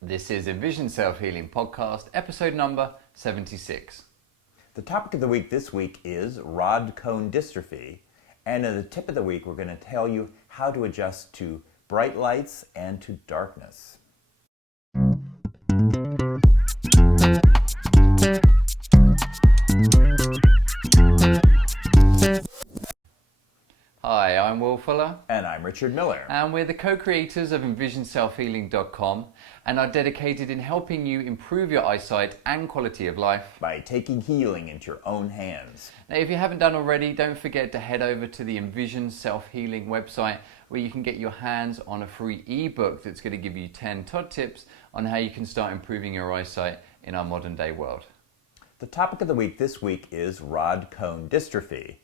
This is Envision Self-Healing Podcast, episode number 76. The topic of the week this week is Rod-Cone Dystrophy. And in the tip of the week, we're going to tell you how to adjust to bright lights and to darkness. Hi, I'm Will Fuller. And I'm Richard Miller. And we're the co-creators of EnvisionSelfHealing.com and are dedicated in helping you improve your eyesight and quality of life by taking healing into your own hands. Now, if you haven't done already, don't forget to head over to the Envision Self-Healing website where you can get your hands on a free ebook that's going to give you 10 top tips on how you can start improving your eyesight in our modern day world. The topic of the week this week is Rod-Cone Dystrophy.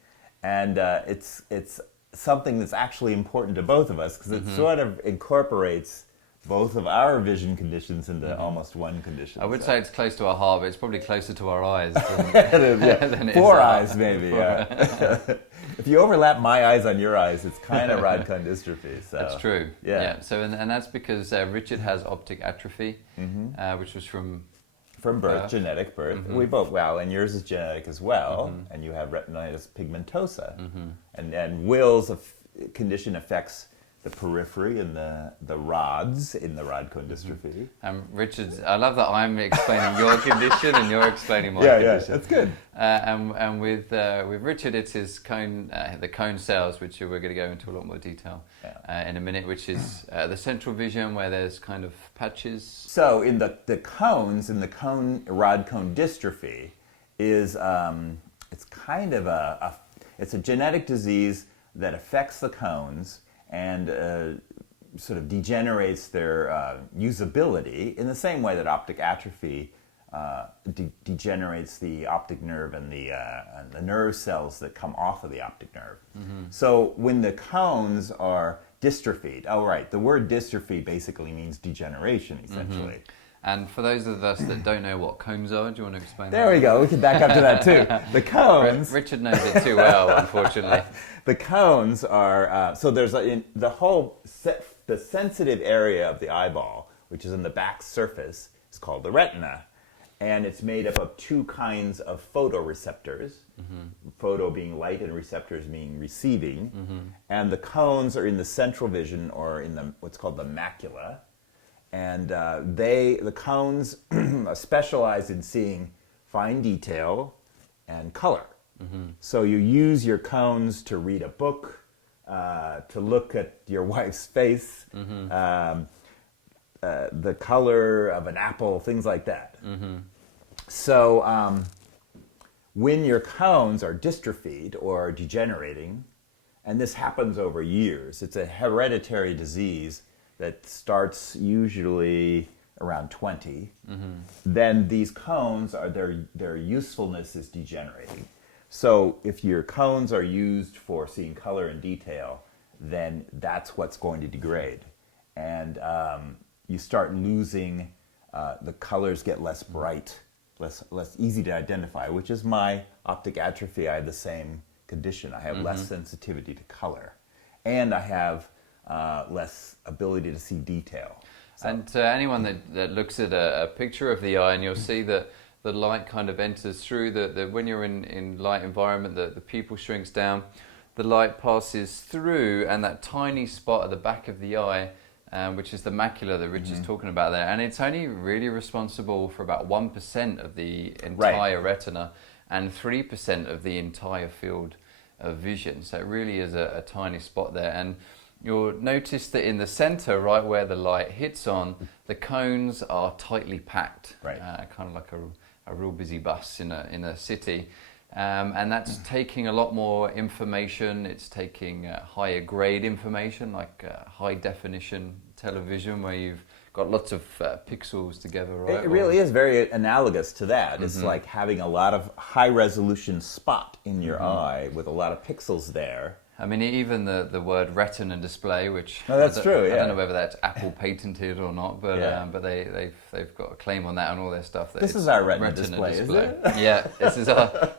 And it's something that's actually important to both of us because it sort of incorporates both of our vision conditions into almost one condition. I would say it's close to our heart, but it's probably closer to our eyes than, than it Four is eyes, maybe. Yeah. If you overlap my eyes on your eyes, it's kind of Rod-Cone Dystrophy. So. That's true. Yeah. So and that's because Richard has optic atrophy, which was from birth, genetic birth. We both, and yours is genetic as well, and you have retinitis pigmentosa. And Will's condition affects the periphery and the rods in the Rod-Cone Dystrophy. Richard's, I love that I'm explaining your condition and you're explaining my condition. Yeah, that's good. And with Richard, it's his cone, the cone cells, which we're going to go into a lot more detail in a minute, which is the central vision where there's kind of patches. So in the cones, in the Rod-Cone Dystrophy, is it's kind of it's a genetic disease that affects the cones and sort of degenerates their usability in the same way that optic atrophy degenerates the optic nerve and the nerve cells that come off of the optic nerve. So when the cones are dystrophied, the word dystrophy basically means degeneration, essentially. And for those of us that don't know what cones are, do you want to explain that? There we go. We can back up to that too. The cones. Richard knows it too well, unfortunately. The cones are so there's the sensitive area of the eyeball, which is in the back surface, is called the retina, and it's made up of two kinds of photoreceptors. Photo being light and receptors being receiving, and the cones are in the central vision or in what's called the macula. And the cones specialize in seeing fine detail and color. So you use your cones to read a book, to look at your wife's face, the color of an apple, things like that. So when your cones are dystrophied or degenerating, and this happens over years, it's a hereditary disease that starts usually around 20, then these cones their usefulness is degenerating. So if your cones are used for seeing color and detail, then that's what's going to degrade. And you start losing, the colors get less bright, less easy to identify, which is my optic atrophy. I have the same condition. I have less sensitivity to color. And I have less ability to see detail. So. And to anyone that looks at a picture of the eye, and you'll see that the light kind of enters through, that when you're in light environment, the pupil shrinks down, the light passes through, and that tiny spot at the back of the eye, which is the macula that Rich is talking about there, and it's only really responsible for about 1% of the entire retina and 3% of the entire field of vision. So it really is a tiny spot there. And you'll notice that in the center, right where the light hits on, the cones are tightly packed, kind of like a real busy bus in a city. And that's taking a lot more information. It's taking higher grade information, like high definition television, where you've got lots of pixels together, right? It really is very analogous to that. It's like having a lot of high resolution spot in your eye with a lot of pixels there. I mean, even the word retina display, which that's true. I don't know whether that's Apple patented or not, but they've got a claim on that and all their stuff. That this is our retina display, is it? Yeah,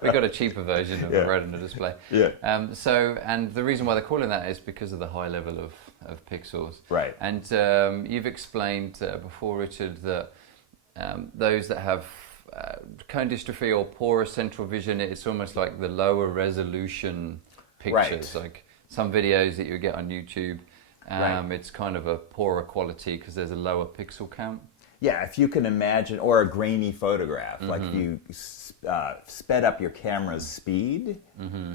we got a cheaper version of a retina display. Yeah. So, and the reason why they're calling that is because of the high level of of pixels. Right. And you've explained before, Richard, that those that have cone dystrophy or poorer central vision, it's almost like the lower resolution pictures, Right. like some videos that you get on YouTube. Right. It's kind of a poorer quality because there's a lower pixel count. Yeah, if you can imagine, or a grainy photograph, like if you sped up your camera's speed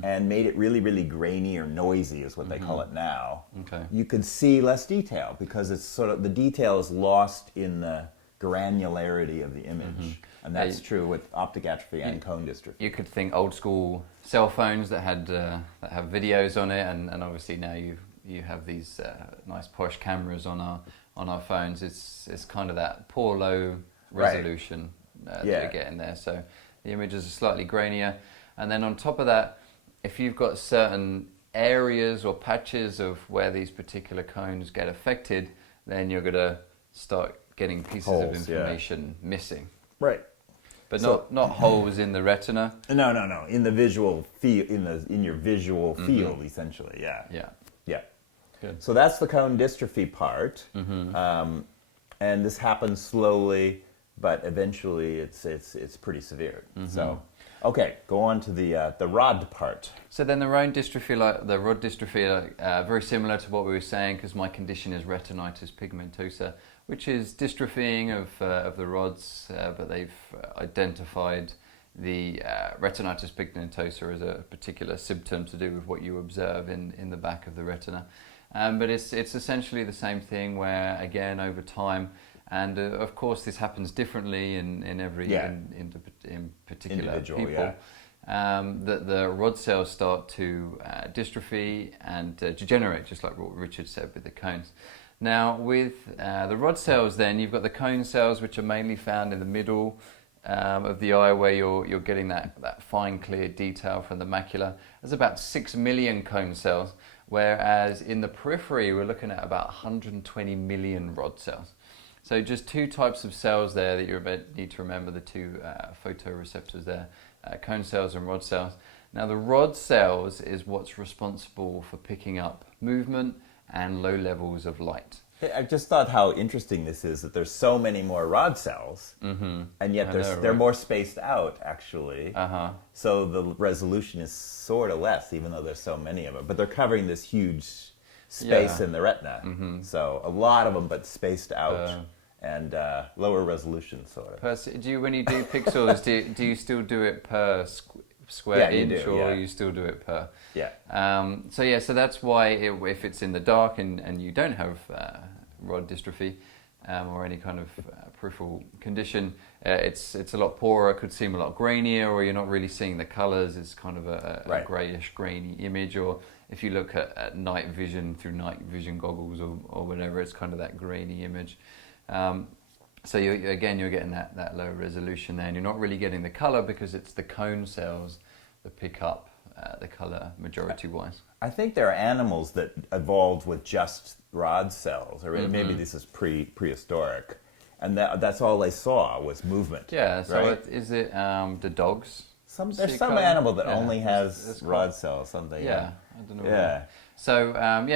and made it really, really grainy or noisy is what they call it now, Okay. you could see less detail because it's sort of, the detail is lost in the granularity of the image. And that's true with optic atrophy and cone dystrophy. You could think old school cell phones that had that have videos on it, and obviously now you have these nice posh cameras on our phones. It's kind of that poor low resolution that you get in there. So the images are slightly grainier, and then on top of that, if you've got certain areas or patches of where these particular cones get affected, then you're going to start getting pieces of information missing. Right. But So- not holes in the retina. No. In the visual field, in your visual field, essentially. Yeah. Yeah. Good. So that's the cone dystrophy part, and this happens slowly, but eventually it's pretty severe. So, okay, go on to the rod part. So then the Rod dystrophy, very similar to what we were saying, because my condition is retinitis pigmentosa, which is dystrophying of the rods, but they've identified the retinitis pigmentosa as a particular symptom to do with what you observe in the back of the retina. But it's essentially the same thing where, again, over time, and of course this happens differently in every in particular individual people, that the rod cells start to dystrophy and degenerate, just like what Richard said with the cones. Now with the rod cells, then you've got the cone cells, which are mainly found in the middle of the eye, where you're getting that fine clear detail from the macula. There's about 6 million cone cells, whereas in the periphery we're looking at about 120 million rod cells. So just two types of cells there that you need to remember, the two photoreceptors there, cone cells and rod cells. Now the rod cells is what's responsible for picking up movement and low levels of light. Hey, I just thought how interesting this is, that there's so many more rod cells, and yet they're more spaced out, actually. So the resolution is sort of less, even though there's so many of them. But they're covering this huge space in the retina. So a lot of them, but spaced out and lower resolution, sort of. When you do pixels, do you still do it per square inch, or you still do it per? So that's why if it's in the dark and you don't have rod dystrophy or any kind of peripheral condition, it's a lot poorer, could seem a lot grainier, or you're not really seeing the colours. It's kind of a greyish, grainy image. Or if you look at night vision through night vision goggles or whatever, it's kind of that grainy image. So you're getting that low resolution there, and you're not really getting the colour because it's the cone cells that pick up the colour majority-wise. I think there are animals that evolved with just rod cells, or maybe this is prehistoric, and that's all they saw was movement. Yeah, so right? is it the dogs? There's some animal that only has rod cells, something. Yeah, I don't know. Yeah. So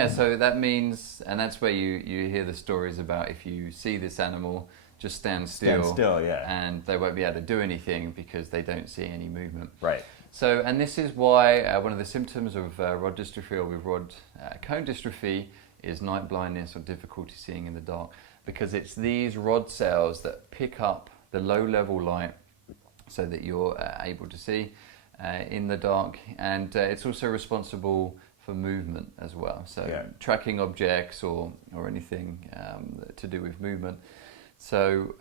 so that means, and that's where you hear the stories about, if you see this animal, just stand still, and they won't be able to do anything because they don't see any movement. Right. So, and this is why one of the symptoms of rod dystrophy, or with Rod-Cone Dystrophy, is night blindness or difficulty seeing in the dark, because it's these rod cells that pick up the low-level light so that you're able to see in the dark, and it's also responsible for movement as well. So tracking objects or anything to do with movement. So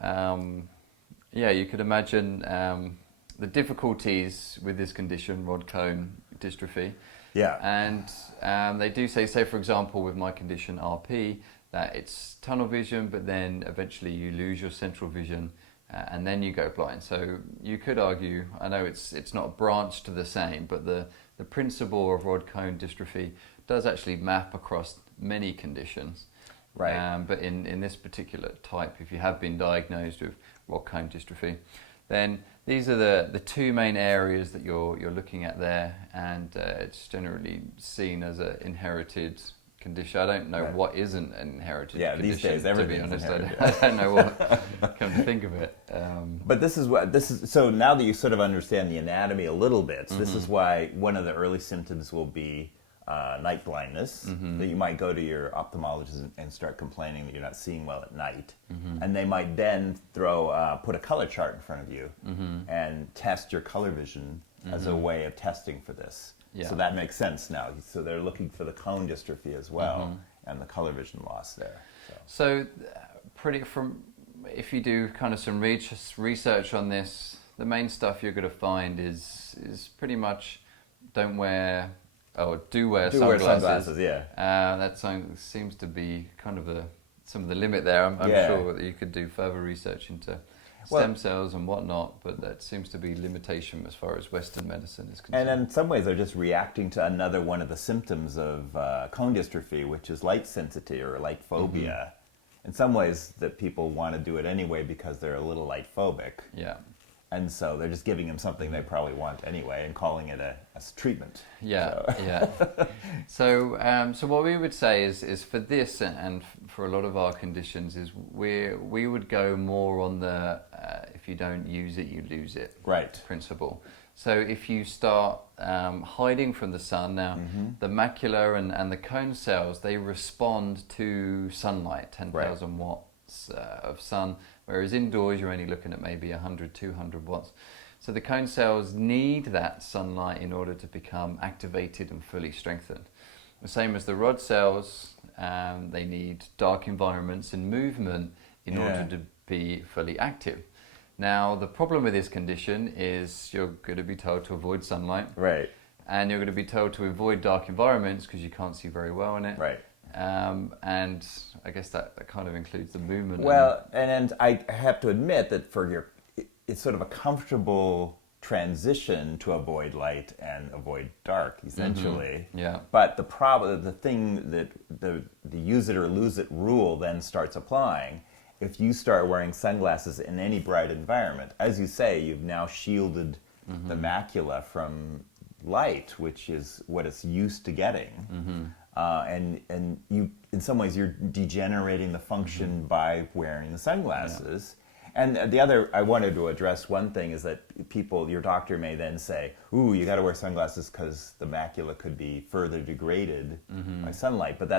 you could imagine the difficulties with this condition, Rod-Cone Dystrophy. Yeah. And they do say for example, with my condition RP, that it's tunnel vision, but then eventually you lose your central vision and then you go blind. So you could argue, I know it's not branched to the same, but the principle of Rod-Cone Dystrophy does actually map across many conditions. Right. But in this particular type, if you have been diagnosed with Rod-Cone Dystrophy, then these are the two main areas that you're looking at there, and it's generally seen as an inherited condition. I don't know what isn't an inherited condition. These days everything's to be honest, inherited. I don't know what. Come to think of it. But this is. So now that you sort of understand the anatomy a little bit, this is why one of the early symptoms will be night blindness. That you might go to your ophthalmologist and start complaining that you're not seeing well at night, and they might then put a color chart in front of you and test your color vision as a way of testing for this. Yeah. So that makes sense now. So they're looking for the cone dystrophy as well, and the color vision loss there. So if you do kind of some research on this, the main stuff you're going to find is pretty much do wear sunglasses. That seems to be kind of some of the limit there. I'm sure that you could do further research into stem cells and whatnot, but that seems to be limitation as far as Western medicine is concerned. And in some ways, they're just reacting to another one of the symptoms of cone dystrophy, which is light sensitivity or light phobia. In some ways, that people want to do it anyway because they're a little light phobic. Yeah. And so they're just giving them something they probably want anyway and calling it a treatment. Yeah. So what we would say is for this and for a lot of our conditions is we would go more on the if you don't use it, you lose it principle. So if you start hiding from the sun, now the macula and the cone cells, they respond to sunlight, 10,000 watts of sun, whereas indoors you're only looking at maybe 100, 200 watts. So the cone cells need that sunlight in order to become activated and fully strengthened. The same as the rod cells, they need dark environments and movement in order to be fully active. Now, the problem with this condition is you're going to be told to avoid sunlight. Right. And you're going to be told to avoid dark environments because you can't see very well in it. Right. And I guess that kind of includes the movement. Well, and I have to admit that it's sort of a comfortable transition to avoid light and avoid dark, essentially. Yeah. But the thing that the use it or lose it rule then starts applying. If you start wearing sunglasses in any bright environment, as you say, you've now shielded the macula from light, which is what it's used to getting. And you, in some ways, you're degenerating the function by wearing the sunglasses. And the other, I wanted to address one thing is that your doctor may then say, ooh, you got to wear sunglasses because the macula could be further degraded by sunlight. But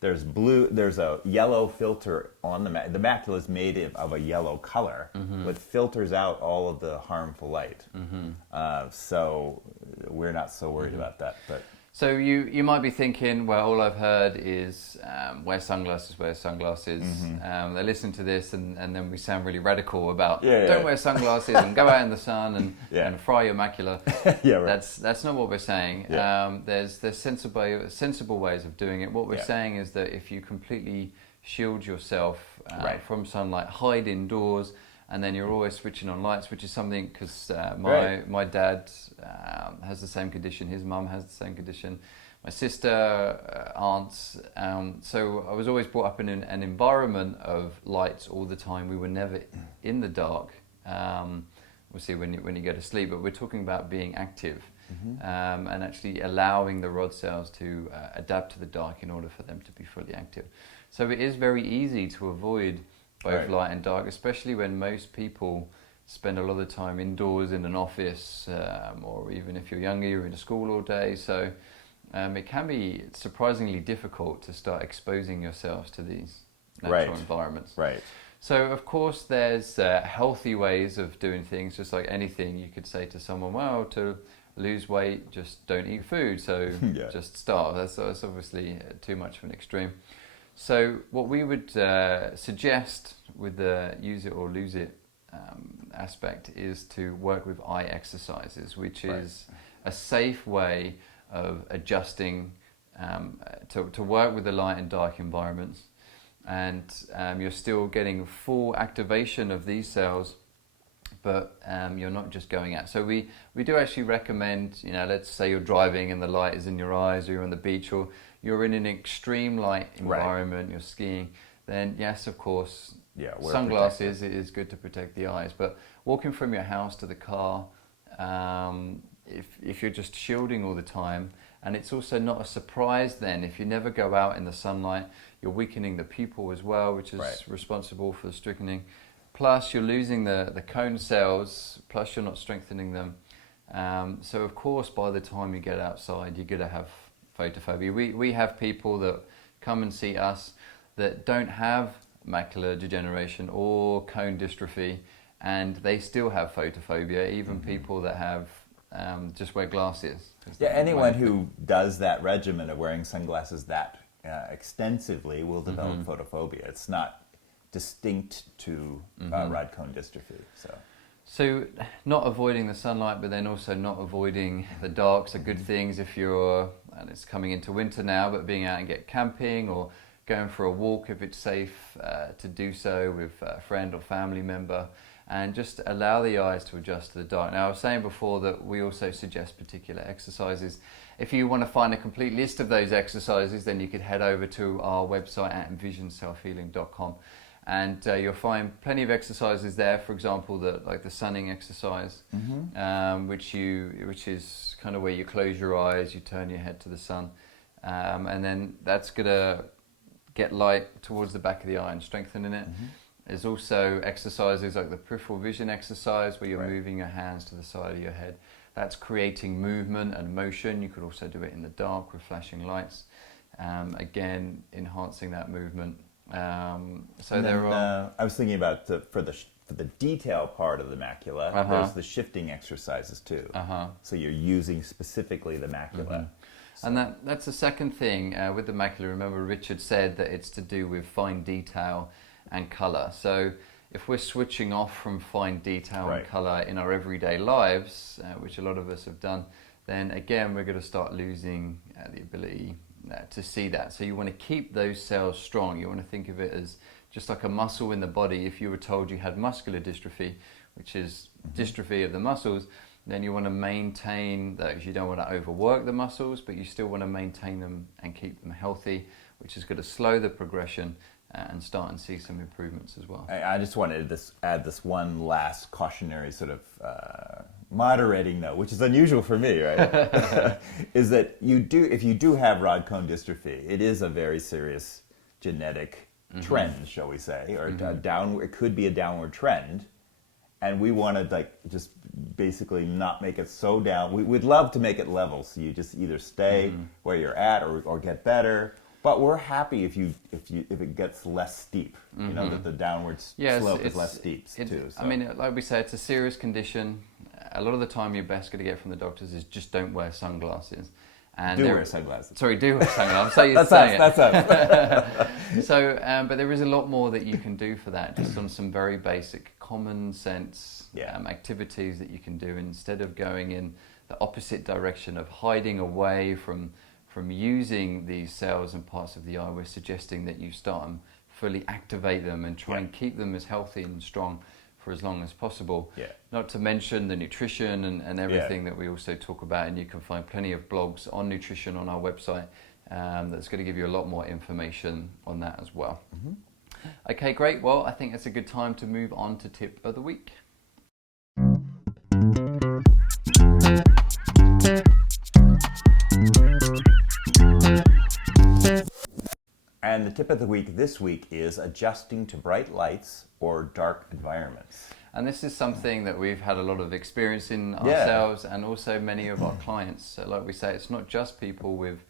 there's a yellow filter on the macula is made of a yellow color, which filters out all of the harmful light. So we're not so worried about that. But so you might be thinking, well, all I've heard is wear sunglasses. They listen to this and then we sound really radical about don't wear sunglasses and go out in the sun and fry your macula. That's not what we're saying. There's sensible ways of doing it. What we're saying is that if you completely shield yourself from sunlight, hide indoors, and then you're always switching on lights, which is something because my dad has the same condition, his mum has the same condition, my sister, aunts. So I was always brought up in an environment of lights all the time. We were never in the dark. Obviously, when you go to sleep, but we're talking about being active and actually allowing the rod cells to adapt to the dark in order for them to be fully active. So it is very easy to avoid both light and dark, especially when most people spend a lot of the time indoors in an office, or even if you're younger, you're in a school all day. So it can be surprisingly difficult to start exposing yourselves to these natural environments. Right. So of course there's healthy ways of doing things, just like anything. You could say to someone, well, to lose weight, just don't eat food, so just starve. That's obviously too much of an extreme. So what we would suggest with the use it or lose it aspect is to work with eye exercises, which is a safe way of adjusting to work with the light and dark environments. And you're still getting full activation of these cells, but you're not just going out. So we do actually recommend, let's say you're driving and the light is in your eyes, or you're on the beach, or you're in an extreme light environment, you're skiing, then yes, of course, sunglasses is good to protect the eyes. But walking from your house to the car, if you're just shielding all the time, And it's also not a surprise then if you never go out in the sunlight, you're weakening the pupil as well, which is responsible for the strychening. Plus you're losing the cone cells, plus you're not strengthening them. So of course by the time you get outside you're going to have photophobia. We have people that come and see us that don't have macular degeneration or cone dystrophy, and they still have photophobia, even people that have just wear glasses. Yeah, anyone who does that regimen of wearing sunglasses that extensively will develop photophobia. It's not distinct to Rod-Cone Dystrophy. So not avoiding the sunlight, but then also not avoiding the darks are good things if you're, and it's coming into winter now, but being out and get camping or going for a walk if it's safe to do so with a friend or family member, and just allow the eyes to adjust to the dark. Now I was saying before that we also suggest particular exercises. If you want to find a complete list of those exercises, then you could head over to our website at envisionselfhealing.com. And you'll find plenty of exercises there. For example, like the sunning exercise, which is kind of where you close your eyes, you turn your head to the sun, and then that's gonna get light towards the back of the eye and strengthening it. There's also exercises like the peripheral vision exercise, where you're moving your hands to the side of your head. That's creating movement and motion. You could also do it in the dark with flashing lights. Again, enhancing that movement. So there are. I was thinking about for the detail part of the macula. There's the shifting exercises too. So you're using specifically the macula. So. And that's the second thing with the macula. Remember, Richard said that it's to do with fine detail and color. So if we're switching off from fine detail and color in our everyday lives, which a lot of us have done, then again we're going to start losing the ability to see that. So you want to keep those cells strong. You want to think of it as just like a muscle in the body. If you were told you had muscular dystrophy, which is dystrophy of the muscles, then you want to maintain those. You don't want to overwork the muscles, but you still want to maintain them and keep them healthy, which is going to slow the progression and start and see some improvements as well. I just wanted to add this one last cautionary sort of moderating note, which is unusual for me, right? Is that if you do have Rod-Cone Dystrophy, it is a very serious genetic trend, shall we say, or it could be a downward trend, and we want to just basically not make it so down. We'd love to make it level, so you just either stay where you're at or get better. But we're happy if it gets less steep. You know, that the downward slope is less steep too. So. I mean, like we say, it's a serious condition. A lot of the time, your best going to get from the doctors is just don't wear sunglasses. And wear sunglasses. Sorry, do wear sunglasses. So you're saying that's us. So, but there is a lot more that you can do for that. Just on some very basic, common sense activities that you can do instead of going in the opposite direction of hiding away from using these cells and parts of the eye. We're suggesting that you start and fully activate them and try and keep them as healthy and strong for as long as possible. Not to mention the nutrition and everything that we also talk about, and you can find plenty of blogs on nutrition on our website that's going to give you a lot more information on that as well. Okay, great. Well, I think it's a good time to move on to tip of the week. And the tip of the week this week is adjusting to bright lights or dark environments. And this is something that we've had a lot of experience in ourselves and also many of our clients. So like we say, it's not just people with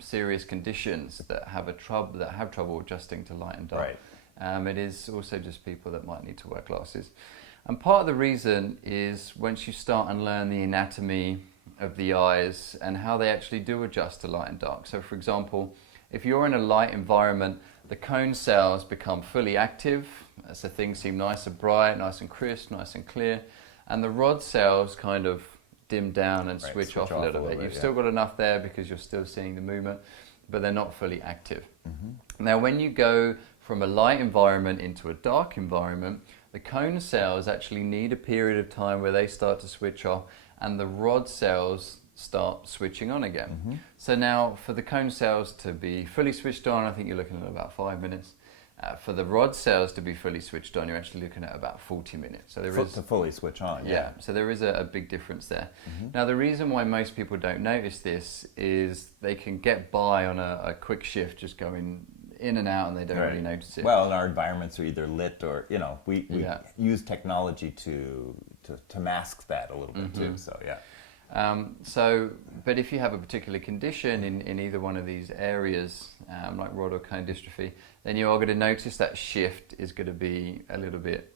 serious conditions that have trouble adjusting to light and dark. It is also just people that might need to wear glasses. And part of the reason is once you start and learn the anatomy of the eyes and how they actually do adjust to light and dark. So for example, if you're in a light environment, the cone cells become fully active, so things seem nice and bright, nice and crisp, nice and clear, and the rod cells kind of dim down and switch off a little bit. You've still got enough there because you're still seeing the movement, but they're not fully active. Now when you go from a light environment into a dark environment, the cone cells actually need a period of time where they start to switch off and the rod cells start switching on again. So now for the cone cells to be fully switched on, I think you're looking at about 5 minutes. For the rod cells to be fully switched on, you're actually looking at about 40 minutes. So there is to fully switch on. yeah. So there is a big difference there. Now the reason why most people don't notice this is they can get by on a quick shift, just going in and out, and they don't really notice it. Well, and our environments are either lit or we use technology to mask that a little bit too. So but if you have a particular condition in either one of these areas, like Rod-Cone Dystrophy, then you are going to notice that shift is going to be a little bit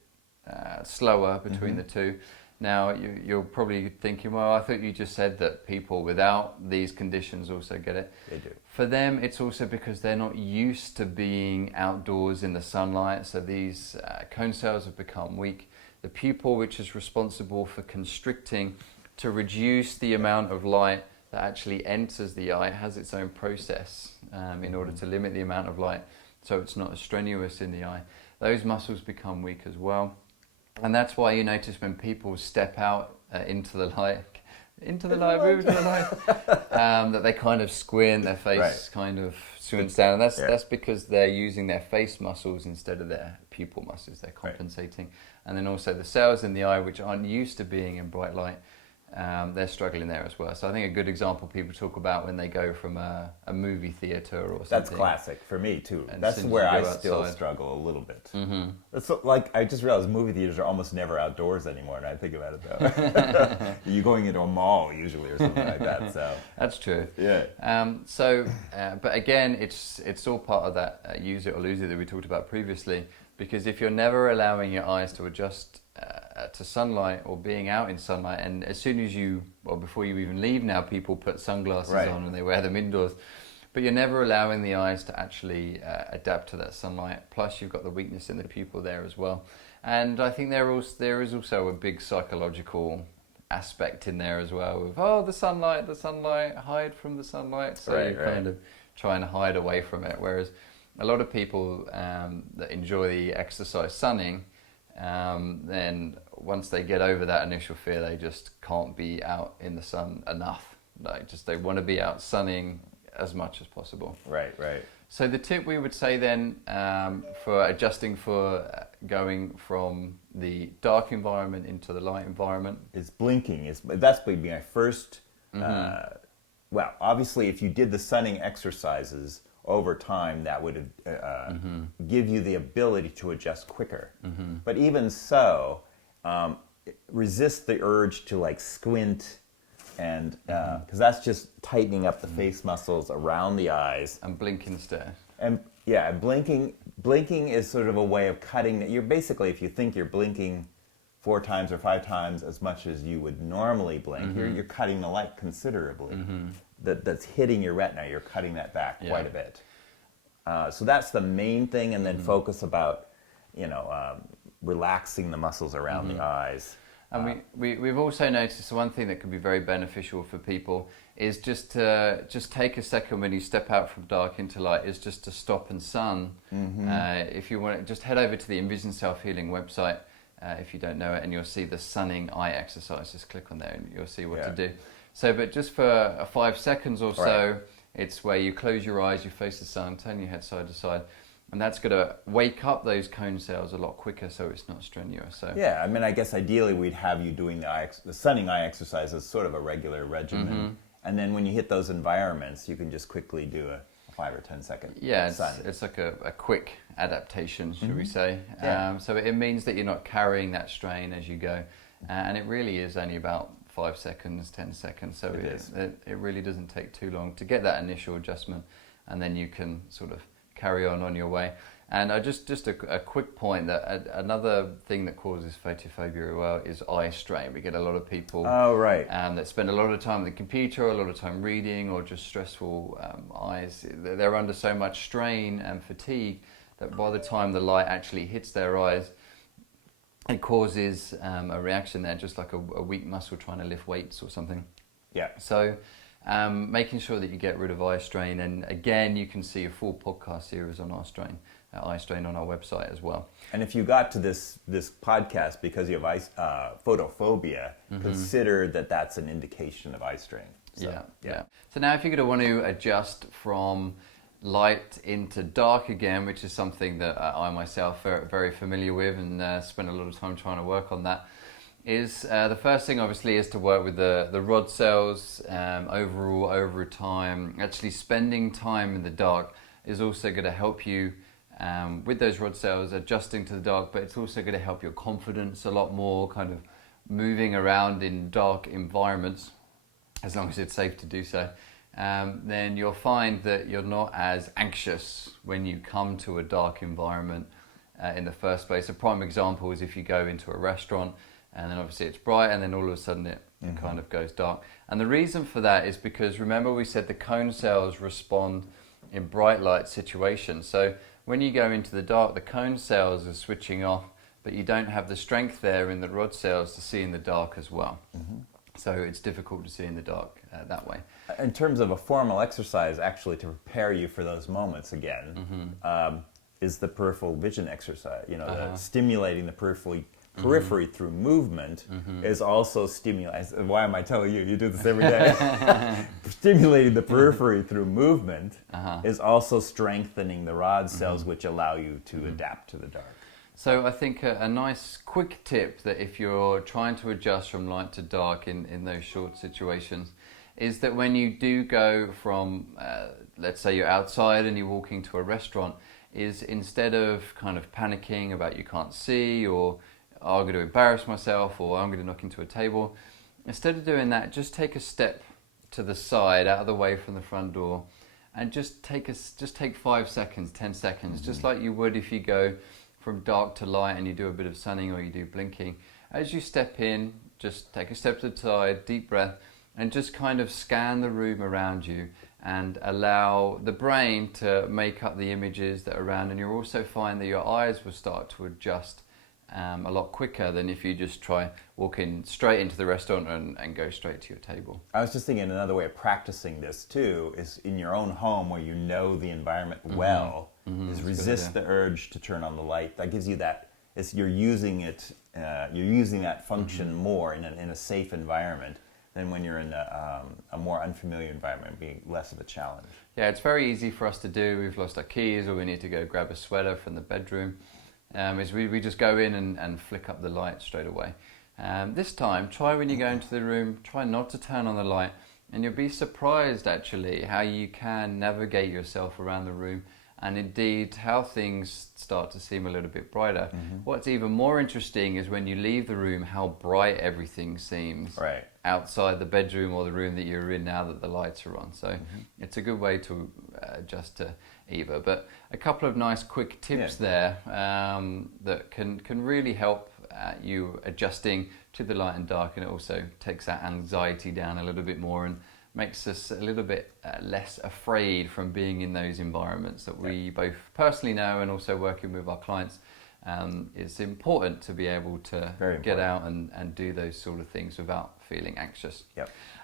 slower between the two. Now, you're probably thinking, well, I thought you just said that people without these conditions also get it. They do. For them, it's also because they're not used to being outdoors in the sunlight, so these cone cells have become weak. The pupil, which is responsible for constricting to reduce the amount of light that actually enters the eye, has its own process in order to limit the amount of light so it's not as strenuous in the eye. Those muscles become weak as well. And that's why you notice when people step out into the light, that they kind of squint, their face kind of squints down. And that's because they're using their face muscles instead of their pupil muscles. They're compensating. And then also the cells in the eye, which aren't used to being in bright light, they're struggling there as well. So I think a good example people talk about when they go from a movie theater or something. That's classic for me too. That's where I still struggle a little bit. It's like I just realized movie theaters are almost never outdoors anymore, and I think about it though. You're going into a mall usually or something like that. So that's true. Yeah. But again, it's all part of that use it or lose it that we talked about previously. Because if you're never allowing your eyes to adjust to sunlight or being out in sunlight, and as soon as before you even leave now, people put sunglasses on and they wear them indoors, but you're never allowing the eyes to actually adapt to that sunlight. Plus you've got the weakness in the pupil there as well. And I think there is also a big psychological aspect in there as well of, the sunlight, hide from the sunlight. So you're kind of trying to hide away from it. Whereas a lot of people that enjoy the exercise sunning, then once they get over that initial fear, they just can't be out in the sun enough. They want to be out sunning as much as possible. Right. So the tip we would say then for adjusting for going from the dark environment into the light environment is blinking. That's would be my first. Well, obviously, if you did the sunning exercises over time, that would give you the ability to adjust quicker. But even so, resist the urge to squint, and because that's just tightening up the face muscles around the eyes. And blink instead. And blinking is sort of a way of cutting it. You're basically, if you think you're blinking 4 times or 5 times as much as you would normally blink, you're cutting the light considerably. That's hitting your retina. You're cutting that back quite a bit. So that's the main thing, and then focus about, relaxing the muscles around the eyes. And we've also noticed one thing that could be very beneficial for people is just take a second when you step out from dark into light, is just to stop and sun. If you want, just head over to the Envision Self-Healing website if you don't know it, and you'll see the sunning eye exercise. Just click on there and you'll see what to do. So, but just for 5 seconds or so, it's where you close your eyes, you face the sun, turn your head side to side, and that's going to wake up those cone cells a lot quicker, so it's not strenuous. So yeah, I mean, I guess ideally we'd have you doing the sunning eye exercise as sort of a regular regimen, and then when you hit those environments, you can just quickly do a 5 or 10 second sun. It's like a quick adaptation, should we say. So it means that you're not carrying that strain as you go, and it really is only about 5 seconds, 10 seconds, so it really doesn't take too long to get that initial adjustment, and then you can sort of carry on your way. And just a quick point that another thing that causes photophobia as well is eye strain. We get a lot of people that spend a lot of time on the computer, a lot of time reading, or just stressful eyes. They're under so much strain and fatigue that by the time the light actually hits their eyes, it causes a reaction there, just like a weak muscle trying to lift weights or something. Yeah. So making sure that you get rid of eye strain, and again, you can see a full podcast series on eye strain on our website as well. And if you got to this podcast because you have photophobia, consider that that's an indication of eye strain. So, yeah. So now if you're going to want to adjust from light into dark again, which is something that I myself are very familiar with and spend a lot of time trying to work on that, is the first thing obviously is to work with the rod cells overall over time. Actually spending time in the dark is also going to help you with those rod cells adjusting to the dark, but it's also going to help your confidence a lot more, kind of moving around in dark environments, as long as it's safe to do so. Then you'll find that you're not as anxious when you come to a dark environment in the first place. A prime example is if you go into a restaurant and then obviously it's bright and then all of a sudden it kind of goes dark. And the reason for that is because, remember we said the cone cells respond in bright light situations. So when you go into the dark, the cone cells are switching off, but you don't have the strength there in the rod cells to see in the dark as well. So it's difficult to see in the dark that way. In terms of a formal exercise, actually, to prepare you for those moments again, is the peripheral vision exercise. You know, the stimulating the periphery through movement is also stimulating. Why am I telling you? You do this every day. Stimulating the periphery through movement is also strengthening the rod cells, which allow you to adapt to the dark. So I think a nice quick tip that if you're trying to adjust from light to dark in those short situations is that when you do go from, let's say you're outside and you're walking to a restaurant, is instead of kind of panicking about you can't see or I'm going to embarrass myself or I'm going to knock into a table, instead of doing that, just take a step to the side, out of the way from the front door, and just take 5 seconds, 10 seconds, just like you would if you go from dark to light and you do a bit of sunning or you do blinking. As you step in, just take a step to the side, deep breath, and just kind of scan the room around you and allow the brain to make up the images that are around, and you'll also find that your eyes will start to adjust a lot quicker than if you just try walking straight into the restaurant and go straight to your table. I was just thinking another way of practicing this too is in your own home where you know the environment well, is resist the urge to turn on the light. That gives you that, you're using that function more in a safe environment than when you're in a more unfamiliar environment, being less of a challenge. Yeah, it's very easy for us to do. We've lost our keys or we need to go grab a sweater from the bedroom. Is we just go in and flick up the light straight away. This time, try when you go into the room, try not to turn on the light, and you'll be surprised actually how you can navigate yourself around the room, and indeed how things start to seem a little bit brighter. What's even more interesting is when you leave the room, how bright everything seems outside the bedroom or the room that you're in now that the lights are on. So it's a good way to adjust to either. But a couple of nice quick tips there that can really help you adjusting to the light and dark, and it also takes that anxiety down a little bit more and makes us a little bit less afraid from being in those environments that we both personally know and also working with our clients. It's important to be able to get out and do those sort of things without feeling anxious.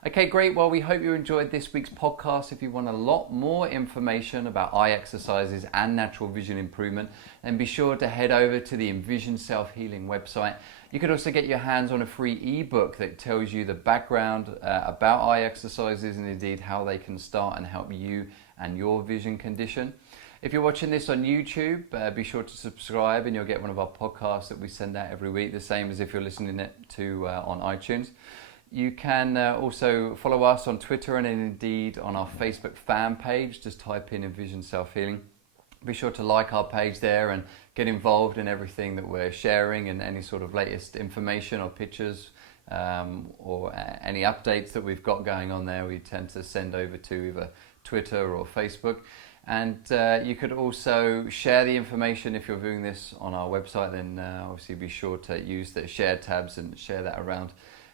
Okay, great. Well, we hope you enjoyed this week's podcast. If you want a lot more information about eye exercises and natural vision improvement, then be sure to head over to the Envision Self-Healing website. You could also get your hands on a free ebook that tells you the background about eye exercises and indeed how they can start and help you and your vision condition. If you're watching this on YouTube, be sure to subscribe and you'll get one of our podcasts that we send out every week, the same as if you're listening it to on iTunes. You can also follow us on Twitter and indeed on our Facebook fan page. Just type in Envision Self-Healing. Be sure to like our page there and get involved in everything that we're sharing and any sort of latest information or pictures or any updates that we've got going on there. We tend to send over to either Twitter or Facebook. And you could also share the information if you're viewing this on our website, then obviously be sure to use the share tabs and share that around.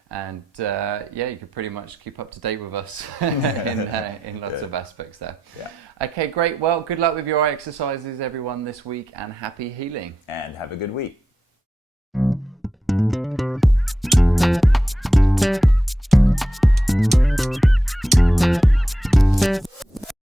And you could pretty much keep up to date with us in lots of aspects there. Okay, great. Well, good luck with your eye exercises, everyone, this week, and happy healing. And have a good week.